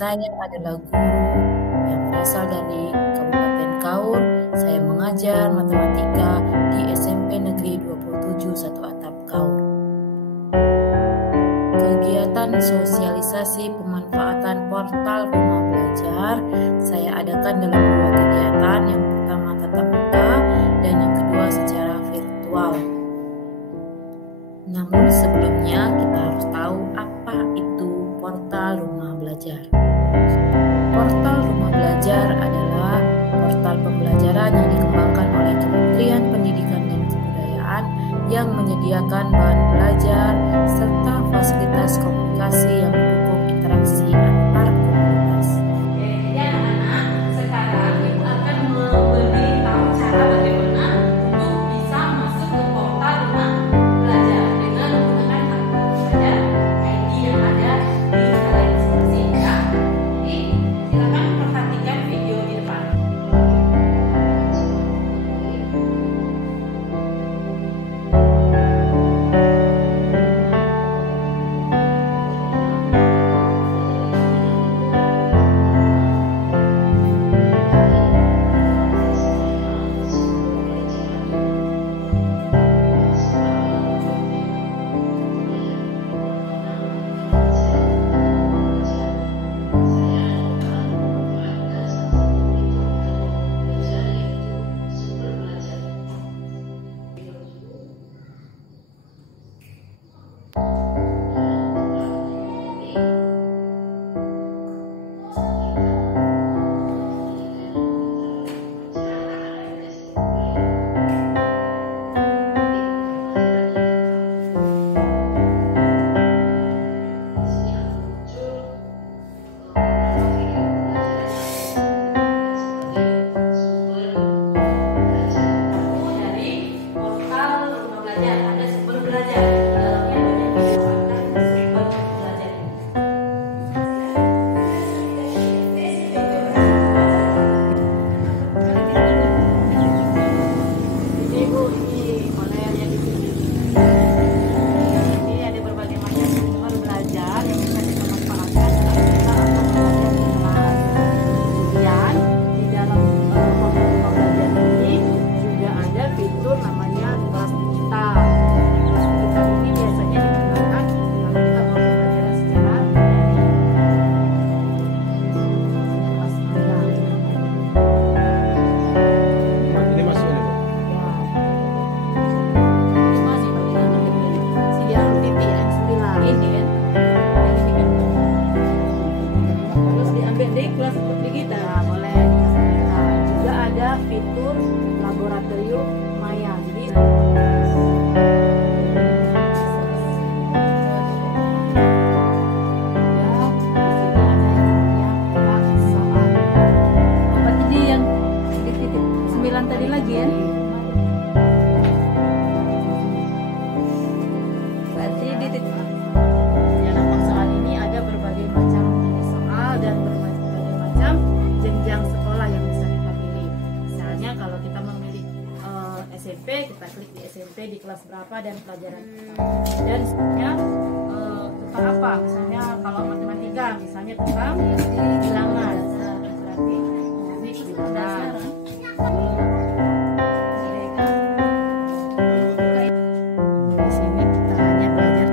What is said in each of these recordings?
Saya adalah guru yang berasal dari Kabupaten Kaur. Saya mengajar matematika di SMP Negeri 27 Satu Atap Kaur. Kegiatan sosialisasi pemanfaatan portal Rumah Belajar saya adakan dalam dua kegiatan, yang pertama tatap muka dan yang kedua secara virtual. Namun sebelumnya kita harus tahu apa itu portal Rumah Belajar. Portal Rumah Belajar adalah portal pembelajaran yang dikembangkan oleh Kementerian Pendidikan dan Kebudayaan yang menyediakan bahan belajar serta fasilitas komunikasi yang mendukung interaksi antar komunitas. Jadi anak-anak, sekarang Ibu akan memberitahu cara bagaimana untuk bisa masuk ke portal Rumah Belajar dengan menggunakan akun belajar ID yang ada di kalian masing-masing ya. Jadi silakan perhatikan video di depan. Fitur laboratorium maya. Jadi yang di titik 9 tadi lagi ya. Berarti di titik dalam soal ini ada berbagai macam jenis soal dan berbagai macam jenjang sekolah yang bisa kita pilih. Misalnya kalau kita memilih SMP, kita klik di SMP di kelas berapa dan pelajaran apa. Dan misalnya tentang apa? Misalnya kalau matematika, misalnya tentang bilangan. Berarti ini bilangan. Di sini kita hanya belajar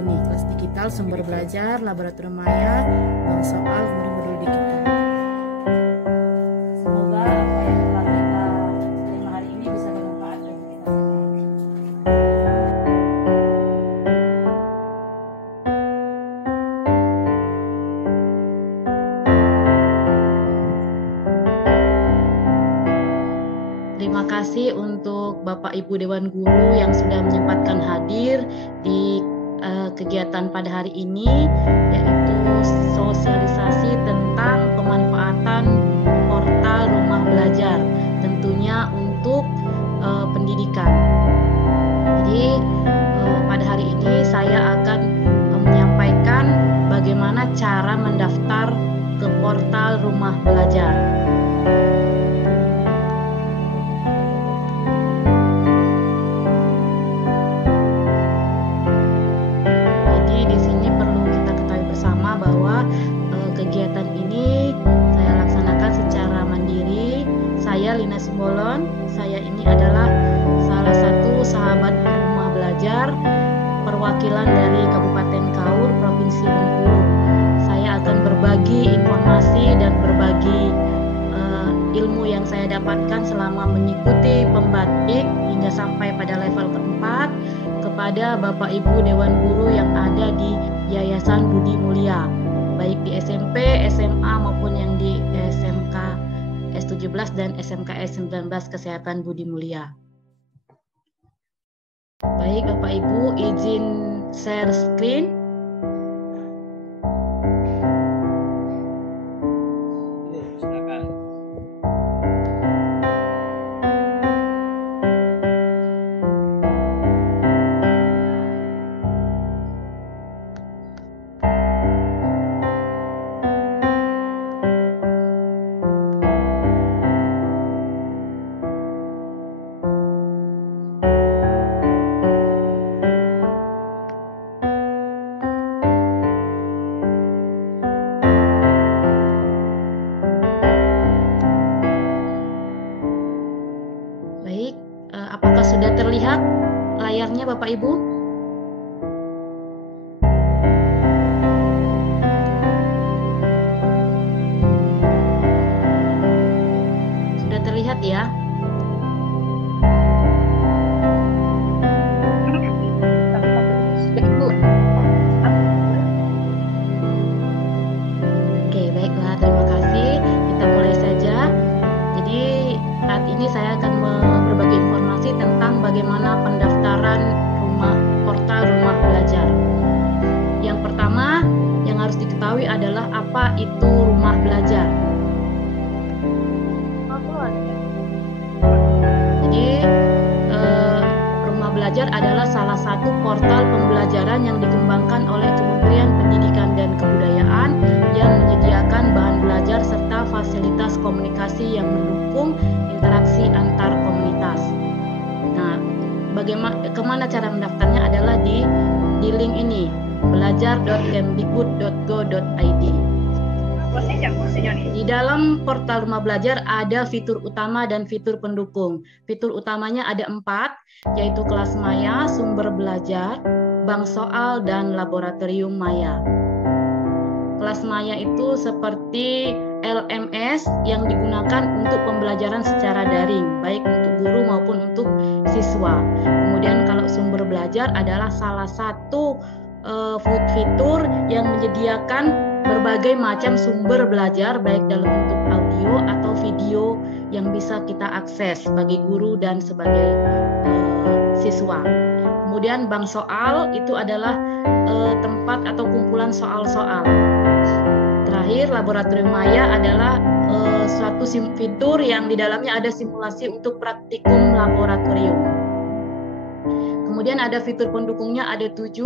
ini kelas digital, sumber belajar, laboratorium maya, bank soal, kemudian modul digital. Semoga apa yang telah kita terima hari ini bisa bermanfaat bagi kita semua. Terima kasih untuk Bapak Ibu Dewan Guru yang sudah menyempatkan hadir di kegiatan pada hari ini, yaitu sosialisasi tentang pemanfaatan portal Rumah Belajar, tentunya untuk pendidikan. Jadi pada hari ini saya akan menyampaikan bagaimana cara mendaftar ke portal Rumah Belajar. kegiatan ini saya laksanakan secara mandiri. Saya Lina Simbolon, saya ini adalah salah satu sahabat rumah belajar perwakilan dari Kabupaten Kaur, Provinsi Bengkulu. Saya akan berbagi informasi dan berbagi ilmu yang saya dapatkan selama mengikuti pembatik hingga sampai pada level keempat kepada Bapak Ibu Dewan Guru yang ada di Yayasan Budi Mulia, baik di SMP, SMA maupun yang di SMK S17 dan SMK S19 Kesehatan Budi Mulia. Baik Bapak Ibu, izin share screen. Apakah sudah terlihat layarnya Bapak Ibu? Sudah terlihat ya? Oke, baiklah, terima kasih. Kita mulai saja. Jadi saat ini saya akan berbagi informasi tentang bagaimana pendaftaran portal rumah belajar. Yang pertama yang harus diketahui adalah apa itu rumah belajar. Jadi rumah belajar adalah salah satu portal pembelajaran yang dikembangkan oleh Kementerian Pendidikan dan Kebudayaan yang menyediakan bahan belajar serta fasilitas komunikasi yang mendukung interaksi antar komunitas. Nah, kemana cara mendaftarnya adalah di link ini, belajar.kemdikbud.go.id. Di dalam portal rumah belajar ada fitur utama dan fitur pendukung. Fitur utamanya ada 4, yaitu kelas maya, sumber belajar, bank soal, dan laboratorium maya. Kelas maya itu seperti LMS yang digunakan untuk pembelajaran secara daring, baik untuk guru maupun untuk siswa. Kemudian kalau sumber belajar adalah salah satu fitur yang menyediakan berbagai macam sumber belajar, baik dalam bentuk audio atau video yang bisa kita akses sebagai guru dan sebagai siswa. Kemudian bank soal itu adalah tempat atau kumpulan soal-soal. Terakhir, laboratorium maya adalah suatu fitur yang di dalamnya ada simulasi untuk praktikum laboratorium. Kemudian ada fitur pendukungnya ada 7,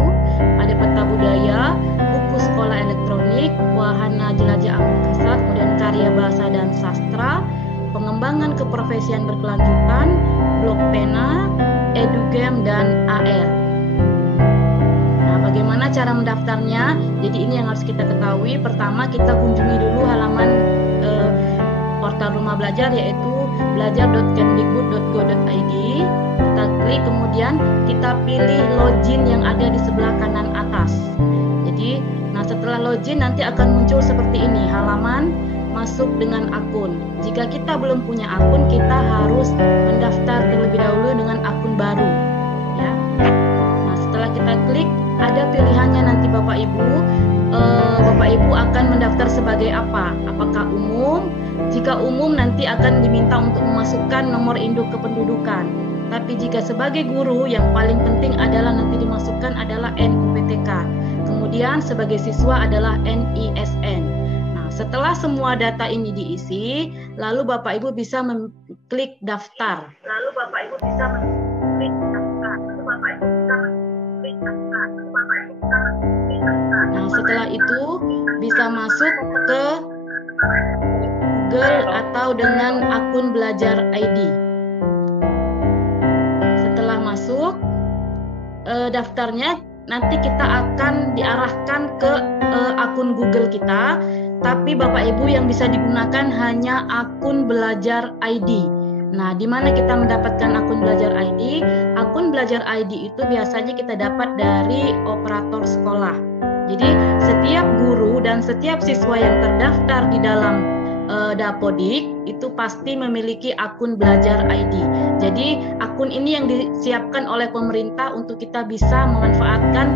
ada peta budaya, buku sekolah elektronik, wahana jelajah angkasa, kemudian karya bahasa dan sastra, pengembangan keprofesian berkelanjutan, blog pena, edugame, dan AR. Nah, bagaimana cara mendaftarnya? Jadi ini yang harus kita ketahui. Pertama, kita kunjungi dulu halaman portal rumah belajar, yaitu belajar.kemdikbud.go.id. Kita klik, kemudian kita pilih login yang ada di sebelah kanan atas. Jadi, setelah login nanti akan muncul seperti ini, halaman masuk dengan akun. Jika kita belum punya akun, kita harus mendaftar terlebih dahulu dengan akun baru. Ya. Nah, setelah kita klik, ada pilihannya nanti Bapak Ibu. Bapak Ibu akan mendaftar sebagai apa? Apakah umum? Jika umum nanti akan diminta untuk memasukkan nomor induk kependudukan. Tapi jika sebagai guru, yang paling penting adalah nanti dimasukkan adalah NUPTK. Kemudian sebagai siswa adalah NISN. Nah, setelah semua data ini diisi, lalu Bapak Ibu bisa mengklik daftar. Nah, setelah itu bisa masuk ke Google atau dengan akun Belajar ID. Setelah masuk daftarnya, nanti kita akan diarahkan ke akun Google kita. Tapi Bapak Ibu yang bisa digunakan hanya akun belajar ID. Nah, di mana kita mendapatkan akun belajar ID? Akun belajar ID itu biasanya kita dapat dari operator sekolah. Jadi setiap guru dan setiap siswa yang terdaftar di dalam Dapodik itu pasti memiliki akun belajar ID. Jadi akun ini yang disiapkan oleh pemerintah untuk kita bisa memanfaatkan,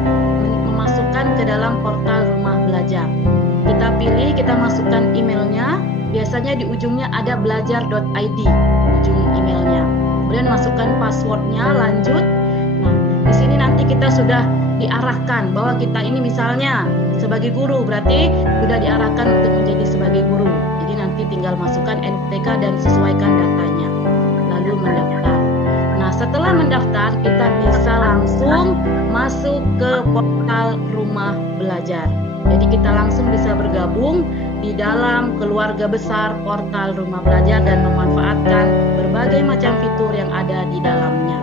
memasukkan ke dalam portal Rumah Belajar. Kita pilih, kita masukkan emailnya. Biasanya di ujungnya ada belajar.id, ujung emailnya. Kemudian masukkan passwordnya, lanjut. Nah, di sini nanti kita sudah diarahkan bahwa kita ini misalnya sebagai guru, berarti sudah diarahkan untuk menjadi sebagai guru. Jadi nanti tinggal masukkan NIK dan sesuaikan datanya, lalu mendaftar. Nah, setelah mendaftar kita bisa langsung masuk ke portal Rumah Belajar. Jadi kita langsung bisa bergabung di dalam keluarga besar portal Rumah Belajar dan memanfaatkan berbagai macam fitur yang ada di dalamnya.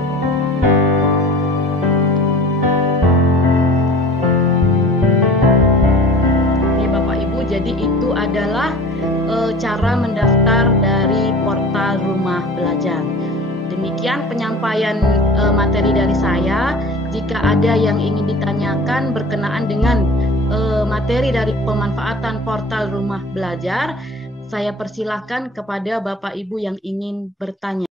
Oke Bapak Ibu, jadi itu adalah cara mendaftar dari portal Rumah Belajar. Demikian penyampaian materi dari saya. Jika ada yang ingin ditanyakan berkenaan dengan materi dari pemanfaatan portal Rumah Belajar, saya persilahkan kepada Bapak Ibu yang ingin bertanya.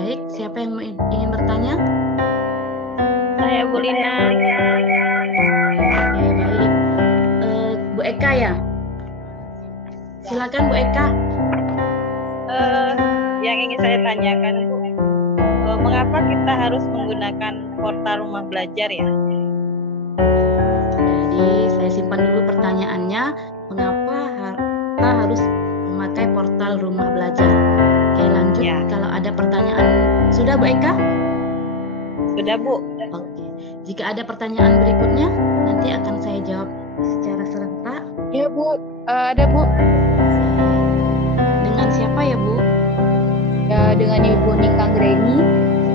Baik, siapa yang ingin bertanya? Saya Bu Lina. Oke, baik. Bu Eka ya? Silakan Bu Eka. Yang ingin saya tanyakan Bu, mengapa kita harus menggunakan portal Rumah Belajar ya? Jadi saya simpan dulu pertanyaannya, mengapa kita harus memakai portal Rumah Belajar? Oke, lanjut ya. Kalau ada pertanyaan, sudah Bu Eka? Sudah Bu. Oke, jika ada pertanyaan berikutnya, nanti akan saya jawab secara serentak. Ya Bu, ada Bu. Dengan siapa ya Bu? Ya, dengan Ibu Nika Greni.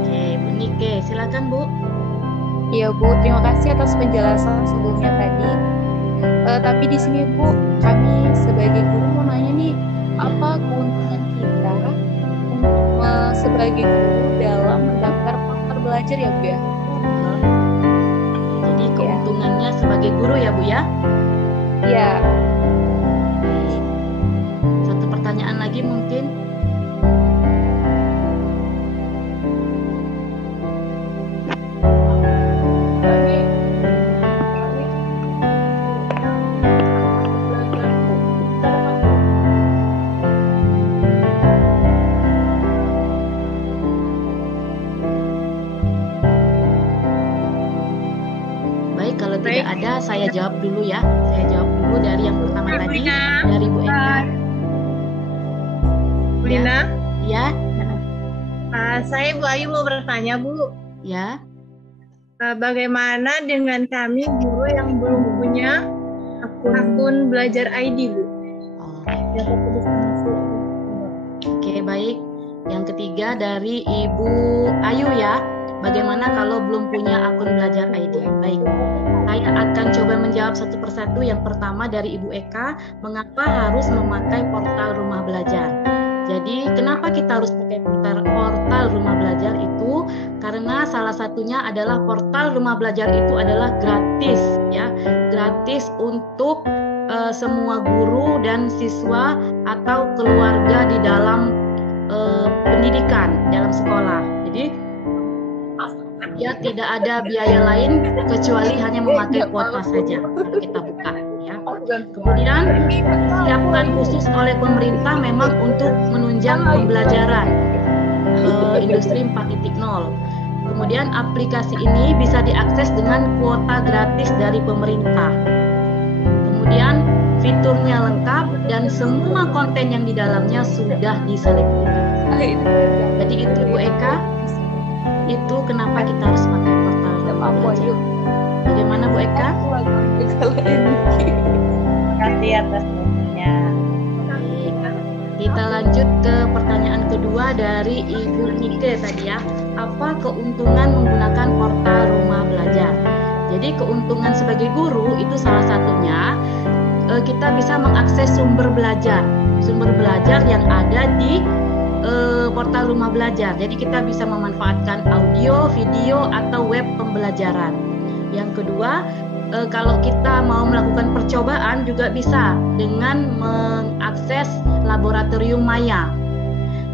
Oke, Bu Nike, silakan Bu. Iya Bu, terima kasih atas penjelasan sebelumnya tadi. Tapi di sini Bu, kami sebagai guru mau nanya nih, apa keuntungan kita untuk sebagai guru dalam mendaftar portal belajar ya Bu ya? Jadi keuntungannya sebagai guru ya Bu ya? Iya. Satu pertanyaan lagi mungkin. Kalau tidak ada, saya jawab dulu ya. Saya jawab dulu dari yang pertama tadi, dari Bu Eka. Bu Lina? Ya. Saya Bu Ayu mau bertanya Bu. Ya. Bagaimana dengan kami guru yang belum punya akun belajar ID Bu? Oke, baik. Yang ketiga dari Ibu Ayu ya. Bagaimana kalau belum punya akun belajar ID? Baik, saya akan coba menjawab satu persatu. Yang pertama dari Ibu Eka, mengapa harus memakai portal Rumah Belajar? Jadi, kenapa kita harus pakai portal Rumah Belajar itu? Karena salah satunya adalah portal Rumah Belajar itu adalah gratis, ya, gratis untuk semua guru dan siswa atau keluarga di dalam pendidikan, dalam sekolah. Jadi ya tidak ada biaya lain kecuali hanya memakai kuota saja kalau kita buka ya. Kemudian disiapkan khusus oleh pemerintah memang untuk menunjang pembelajaran industri 4.0. Kemudian aplikasi ini bisa diakses dengan kuota gratis dari pemerintah. Kemudian fiturnya lengkap dan semua konten yang di dalamnya sudah diselektif. Jadi itu Bu Eka. Itu kenapa kita harus pakai portal Rumah Belajar. Bagaimana Bu Eka? Terima kasih atas waktunya. Baik. Kita lanjut ke pertanyaan kedua. kedua dari Ibu Nike tadi ya, apa keuntungan menggunakan portal rumah belajar? Jadi keuntungan sebagai guru itu salah satunya kita bisa mengakses sumber belajar yang ada di portal rumah belajar. Jadi kita bisa memanfaatkan audio, video, atau web pembelajaran. Yang kedua, kalau kita mau melakukan percobaan juga bisa dengan mengakses laboratorium Maya.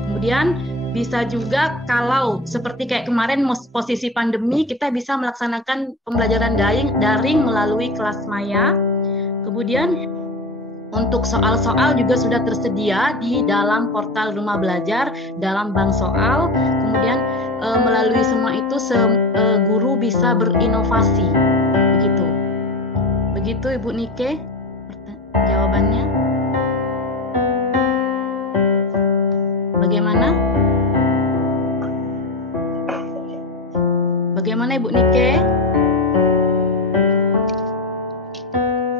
Kemudian bisa juga kalau seperti kayak kemarin posisi pandemi, kita bisa melaksanakan pembelajaran daring melalui kelas Maya. Kemudian untuk soal-soal juga sudah tersedia di dalam portal rumah belajar dalam bank soal. Kemudian melalui semua itu guru bisa berinovasi. Begitu Ibu Nike jawabannya. Bagaimana Ibu Nike?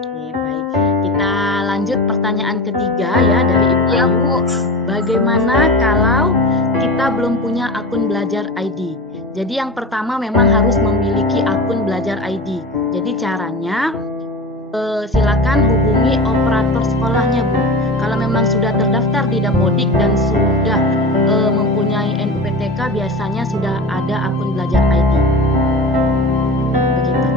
Oke, baik. Kita lanjut pertanyaan ketiga ya dari Ibu Ayu. Bagaimana kalau kita belum punya akun belajar ID? Jadi yang pertama memang harus memiliki akun belajar ID. Jadi caranya silakan hubungi operator sekolahnya, Bu. Kalau memang sudah terdaftar di Dapodik dan sudah mempunyai NUPTK, biasanya sudah ada akun belajar ID. Begitu.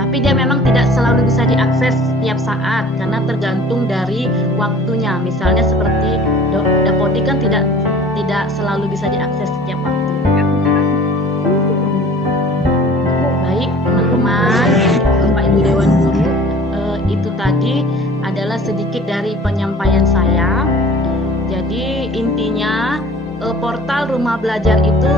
Tapi dia memang tidak selalu bisa diakses setiap saat karena tergantung dari waktunya. Misalnya seperti Dapodik kan tidak selalu bisa diakses setiap waktu. Baik, teman-teman. Bapak Ibu Dewan Guru, itu tadi adalah sedikit dari penyampaian saya. Jadi intinya portal rumah belajar itu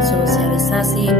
sosialisasi